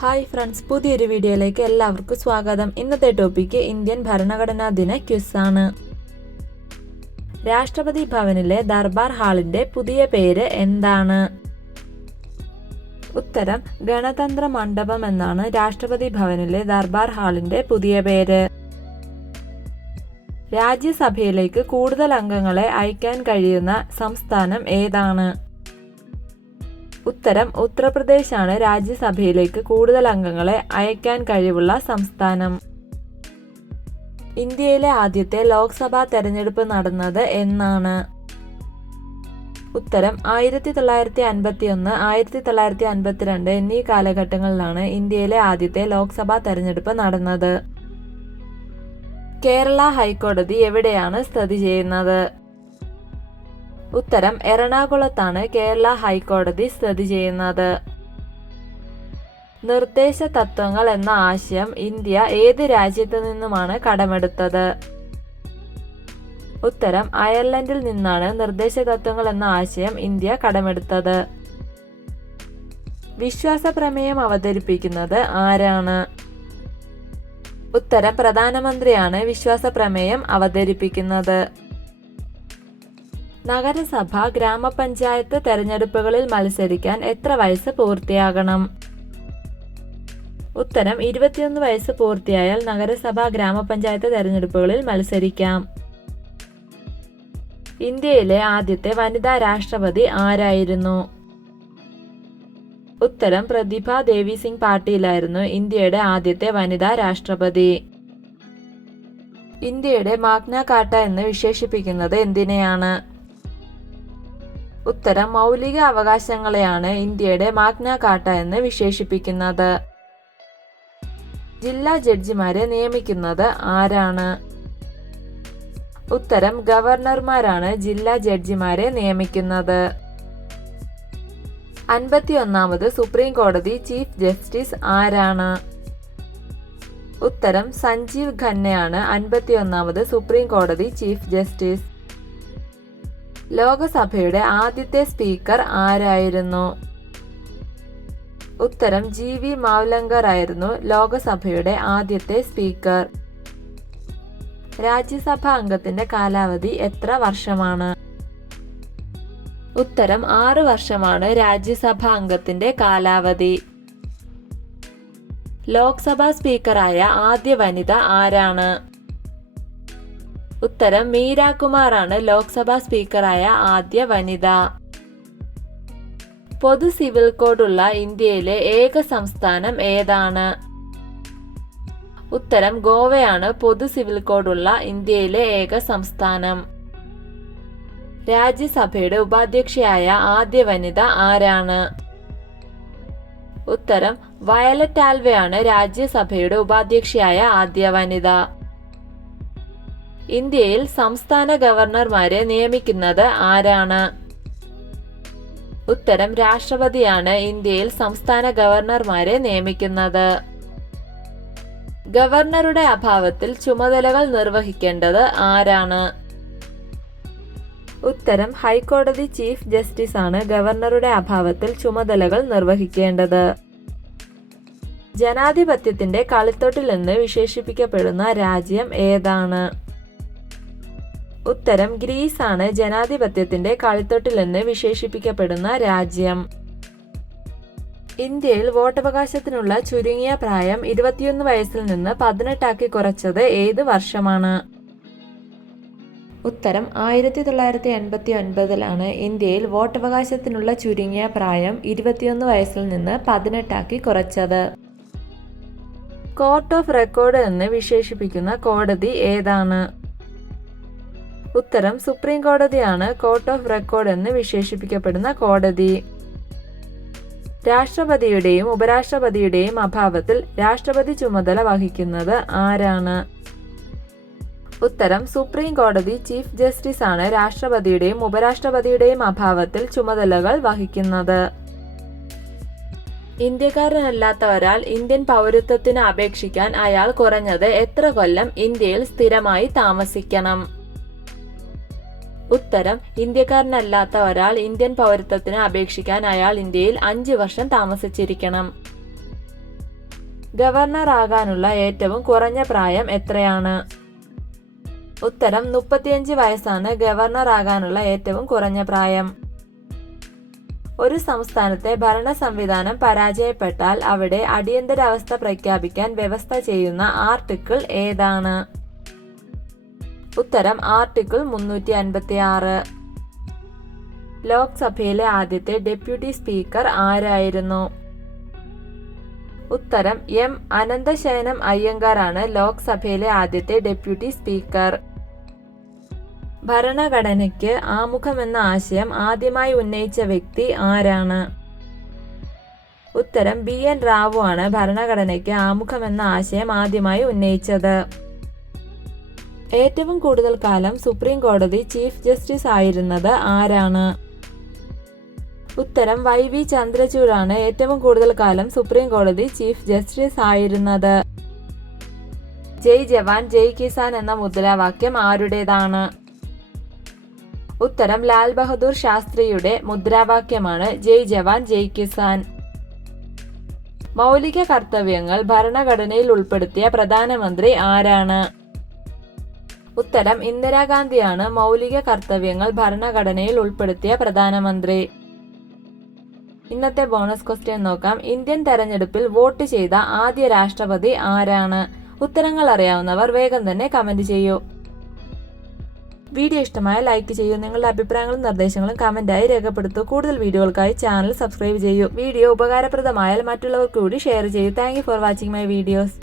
Hi friends പുതിയൊരു വീഡിയോയിലേക്ക് എല്ലാവർക്കും സ്വാഗതം. ഇന്നത്തെ ടോപ്പിക്ക് ഇന്ത്യൻ ഭരണഘടനാ ദിന ക്വിസ് ആണ്. രാഷ്ട്രപതി ഭവനിലെ ദർബാർ ഹാളിന്റെ പുതിയ പേര് എന്താണ്? ഉത്തരം ഗണതന്ത്ര മണ്ഡപം എന്നാണ് രാഷ്ട്രപതി ഭവനിലെ ദർബാർ ഹാളിന്റെ പുതിയ പേര്. രാജ്യസഭയിലേക്ക് കൂടുതൽ അംഗങ്ങളെ അയക്കാൻ കഴിയുന്ന സംസ്ഥാനം ഏതാണ്? ഉത്തരം ഉത്തർപ്രദേശാണ് രാജ്യസഭയിലേക്ക് കൂടുതൽ അംഗങ്ങളെ അയക്കാൻ കഴിവുള്ള സംസ്ഥാനം. ഇന്ത്യയിലെ ആദ്യത്തെ ലോക്സഭാ തെരഞ്ഞെടുപ്പ് നടന്നത് എന്നാണ്. ഉത്തരം ആയിരത്തി തൊള്ളായിരത്തി അൻപത്തി ഒന്ന് ആയിരത്തി തൊള്ളായിരത്തി അൻപത്തിരണ്ട് എന്നീ കാലഘട്ടങ്ങളിലാണ് ഇന്ത്യയിലെ ആദ്യത്തെ ലോക്സഭാ തെരഞ്ഞെടുപ്പ് നടന്നത്. കേരള ഹൈക്കോടതി എവിടെയാണ് സ്ഥിതി ചെയ്യുന്നത്? ഉത്തരം എറണാകുളത്താണ് കേരള ഹൈക്കോടതി സ്ഥിതി ചെയ്യുന്നത്. നിർദ്ദേശ തത്വങ്ങൾ എന്ന ആശയം ഇന്ത്യ ഏത് രാജ്യത്തു നിന്നുമാണ് കടമെടുത്തത്? ഉത്തരം അയർലൻഡിൽ നിന്നാണ് നിർദ്ദേശ തത്വങ്ങൾ എന്ന ആശയം ഇന്ത്യ കടമെടുത്തത്. വിശ്വാസ പ്രമേയം അവതരിപ്പിക്കുന്നത് ആരാണ്? ഉത്തരം പ്രധാനമന്ത്രിയാണ് വിശ്വാസ പ്രമേയം അവതരിപ്പിക്കുന്നത്. നഗരസഭ ഗ്രാമപഞ്ചായത്ത് തെരഞ്ഞെടുപ്പുകളിൽ മത്സരിക്കാൻ എത്ര വയസ്സ് പൂർത്തിയാകണം? ഉത്തരം ഇരുപത്തിയൊന്ന് വയസ്സ് പൂർത്തിയായാൽ നഗരസഭ ഗ്രാമപഞ്ചായത്ത് തെരഞ്ഞെടുപ്പുകളിൽ മത്സരിക്കാം. ഇന്ത്യയിലെ ആദ്യത്തെ വനിതാ രാഷ്ട്രപതി ആരായിരുന്നു? ഉത്തരം പ്രതിഭ ദേവി സിംഗ് പാട്ടീലായിരുന്നു ഇന്ത്യയുടെ ആദ്യത്തെ വനിതാ രാഷ്ട്രപതി. ഇന്ത്യയുടെ മാഗ്ന കാട്ട എന്ന് വിശേഷിപ്പിക്കുന്നത് എന്തിനെയാണ്? ഉത്തരം മൗലിക അവകാശങ്ങളെയാണ് ഇന്ത്യയുടെ മാഗ്ന കാട്ട എന്ന് വിശേഷിപ്പിക്കുന്നത്. ജില്ലാ ജഡ്ജിമാരെ നിയമിക്കുന്നത് ആരാണ്? ഉത്തരം ഗവർണർമാരാണ് ജില്ലാ ജഡ്ജിമാരെ നിയമിക്കുന്നത്. അൻപത്തിയൊന്നാമത് സുപ്രീം കോടതി ചീഫ് ജസ്റ്റിസ് ആരാണ്? ഉത്തരം സഞ്ജീവ് ഖന്നയാണ്. അൻപത്തിയൊന്നാമത് സുപ്രീം കോടതി ചീഫ് ജസ്റ്റിസ്. ലോകസഭയുടെ ആദ്യത്തെ സ്പീക്കർ ആരായിരുന്നു? ഉത്തരം ജി വി മാവ്ലങ്കർ ആയിരുന്നു ലോകസഭയുടെ ആദ്യത്തെ സ്പീക്കർ. രാജ്യസഭാ അംഗത്തിന്റെ കാലാവധി എത്ര വർഷമാണ്? ഉത്തരം ആറ് വർഷമാണ് രാജ്യസഭാ അംഗത്തിന്റെ കാലാവധി. ലോക്സഭാ സ്പീക്കറായ ആദ്യ വനിത ആരാണ്? ഉത്തരം മീര കുമാറാണ് ലോക്സഭാ സ്പീക്കറായ ആദ്യ വനിത. പൊതു സിവിൽ കോഡുള്ള ഇന്ത്യയിലെ ഏക സംസ്ഥാനം ഏതാണ്? ഉത്തരം ഗോവയാണ്. പൊതു സിവിൽ കോഡുള്ള ഇന്ത്യയിലെ ഏക സംസ്ഥാനം. രാജ്യസഭയുടെ ഉപാധ്യക്ഷയായ ആദ്യ വനിത ആരാണ്? ഉത്തരം വയലറ്റ് ആൽവയാണ് രാജ്യസഭയുടെ ഉപാധ്യക്ഷയായ ആദ്യ വനിത. ഇന്ത്യയിൽ സംസ്ഥാന ഗവർണർമാരെ നിയമിക്കുന്നത് ആരാണ്? ഉത്തരം രാഷ്ട്രപതിയാണ് ഇന്ത്യയിൽ സംസ്ഥാന ഗവർണർമാരെ നിയമിക്കുന്നത്. ഗവർണറുടെ അഭാവത്തിൽ ചുമതലകൾ നിർവഹിക്കേണ്ടത് ആരാണ്? ഉത്തരം ഹൈക്കോടതി ചീഫ് ജസ്റ്റിസ് ആണ് ഗവർണറുടെ അഭാവത്തിൽ ചുമതലകൾ നിർവഹിക്കേണ്ടത്. ജനാധിപത്യത്തിന്റെ കളിത്തൊട്ടിൽ എന്ന് വിശേഷിപ്പിക്കപ്പെടുന്ന രാജ്യം ഏതാണ്? ഉത്തരം ഗ്രീസ് ആണ് ജനാധിപത്യത്തിന്റെ കളിത്തൊട്ടിലെന്ന് വിശേഷിപ്പിക്കപ്പെടുന്ന രാജ്യം. ഇന്ത്യയിൽ വോട്ടവകാശത്തിനുള്ള ചുരുങ്ങിയ പ്രായം ഇരുപത്തിയൊന്ന് വയസ്സിൽ നിന്ന് പതിനെട്ടാക്കി കുറച്ചത് ഏത് വർഷമാണ്? ഉത്തരം ആയിരത്തി തൊള്ളായിരത്തി എൺപത്തി ഒൻപതിലാണ് ഇന്ത്യയിൽ വോട്ടവകാശത്തിനുള്ള ചുരുങ്ങിയ പ്രായം ഇരുപത്തിയൊന്ന് വയസ്സിൽ നിന്ന് പതിനെട്ടാക്കി കുറച്ചത്. കോർട്ട് ഓഫ് റെക്കോർഡ് എന്ന് വിശേഷിപ്പിക്കുന്ന കോടതി ഏതാണ്? ഉത്തരം സുപ്രീം കോടതിയാണ്. കോർട്ട് ഓഫ് റെക്കോർഡ് എന്ന് വിശേഷിപ്പിക്കപ്പെടുന്ന കോടതി. രാഷ്ട്രപതിയുടെയും ഉപരാഷ്ട്രപതിയുടെയും അഭാവത്തിൽ രാഷ്ട്രപതി ചുമതല വഹിക്കുന്നത് ആരാണ്? ഉത്തരം സുപ്രീം കോടതി ചീഫ് ജസ്റ്റിസ് ആണ്. രാഷ്ട്രപതിയുടെയും ഉപരാഷ്ട്രപതിയുടെയും അഭാവത്തിൽ ചുമതലകൾ വഹിക്കുന്നത്. ഇന്ത്യക്കാരനല്ലാത്ത ഒരാൾ ഇന്ത്യൻ പൗരത്വത്തിന് അപേക്ഷിക്കാൻ അയാൾ കുറഞ്ഞത് എത്ര കൊല്ലം ഇന്ത്യയിൽ സ്ഥിരമായി താമസിക്കണം? ഉത്തരം ഇന്ത്യക്കാരനല്ലാത്ത ഒരാൾ ഇന്ത്യൻ പൗരത്വത്തിന് അപേക്ഷിക്കാൻ അയാൾ ഇന്ത്യയിൽ അഞ്ച് വർഷം താമസിച്ചിരിക്കണം. ഗവർണർ ആകാനുള്ള ഏറ്റവും കുറഞ്ഞ പ്രായം എത്രയാണ്? ഉത്തരം മുപ്പത്തിയഞ്ച് വയസ്സാണ് ഗവർണർ ആകാനുള്ള ഏറ്റവും കുറഞ്ഞ പ്രായം. ഒരു സംസ്ഥാനത്തെ ഭരണ സംവിധാനം പരാജയപ്പെട്ടാൽ അവിടെ അടിയന്തരാവസ്ഥ പ്രഖ്യാപിക്കാൻ വ്യവസ്ഥ ചെയ്യുന്ന ആർട്ടിക്കിൾ ഏതാണ്? ഉത്തരം ആർട്ടിക്കിൾ മുന്നൂറ്റി അൻപത്തി ആറ് ലോക്സഭയിലെ ആദ്യത്തെ ഡെപ്യൂട്ടി സ്പീക്കർ ആരായിരുന്നു? ഉത്തരം എം അനന്തശയനം അയ്യങ്കാറാണ് ലോക്സഭയിലെ ആദ്യത്തെ ഡെപ്യൂട്ടി സ്പീക്കർ. ഭരണഘടനയ്ക്ക് ആമുഖമെന്ന ആശയം ആദ്യമായി ഉന്നയിച്ച വ്യക്തി ആരാണ്? ഉത്തരം ബി എൻ റാവു ആണ് ഭരണഘടനയ്ക്ക് ആമുഖമെന്ന ആശയം ആദ്യമായി ഉന്നയിച്ചത്. ഏറ്റവും കൂടുതൽ കാലം സുപ്രീം കോടതി ചീഫ് ജസ്റ്റിസ് ആയിരുന്നത് ആരാണ്? ഉത്തരം വൈ വി ചന്ദ്രചൂഡാണ് ഏറ്റവും കൂടുതൽ കാലം സുപ്രീം കോടതി ചീഫ് ജസ്റ്റിസ് ആയിരുന്നത്. ജയ് ജവാൻ ജയ് കിസാൻ എന്ന മുദ്രാവാക്യം ആരുടേതാണ്? ഉത്തരം ലാൽ ബഹദൂർ ശാസ്ത്രിയുടെ മുദ്രാവാക്യമാണ് ജയ് ജവാൻ ജയ് കിസാൻ. മൗലിക കർത്തവ്യങ്ങൾ ഭരണഘടനയിൽ ഉൾപ്പെടുത്തിയ പ്രധാനമന്ത്രി ആരാണ്? ഉത്തരം ഇന്ദിരാഗാന്ധിയാണ് മൗലിക കർത്തവ്യങ്ങൾ ഭരണഘടനയിൽ ഉൾപ്പെടുത്തിയ പ്രധാനമന്ത്രി. ഇന്നത്തെ ബോണസ് ക്വസ്റ്റ്യൻ നോക്കാം. ഇന്ത്യൻ തെരഞ്ഞെടുപ്പിൽ വോട്ട് ചെയ്ത ആദ്യ രാഷ്ട്രപതി ആരാണ്? ഉത്തരങ്ങൾ അറിയാവുന്നവർ വേഗം തന്നെ കമന്റ് ചെയ്യൂ. വീഡിയോ ഇഷ്ടമായ ലൈക്ക് ചെയ്യൂ. നിങ്ങളുടെ അഭിപ്രായങ്ങളും നിർദ്ദേശങ്ങളും കമന്റായി രേഖപ്പെടുത്തൂ. കൂടുതൽ വീഡിയോകൾക്കായി ചാനൽ സബ്സ്ക്രൈബ് ചെയ്യൂ. വീഡിയോ ഉപകാരപ്രദമായാൽ മറ്റുള്ളവർക്ക് കൂടി ഷെയർ ചെയ്യൂ. Thank for watching my videos.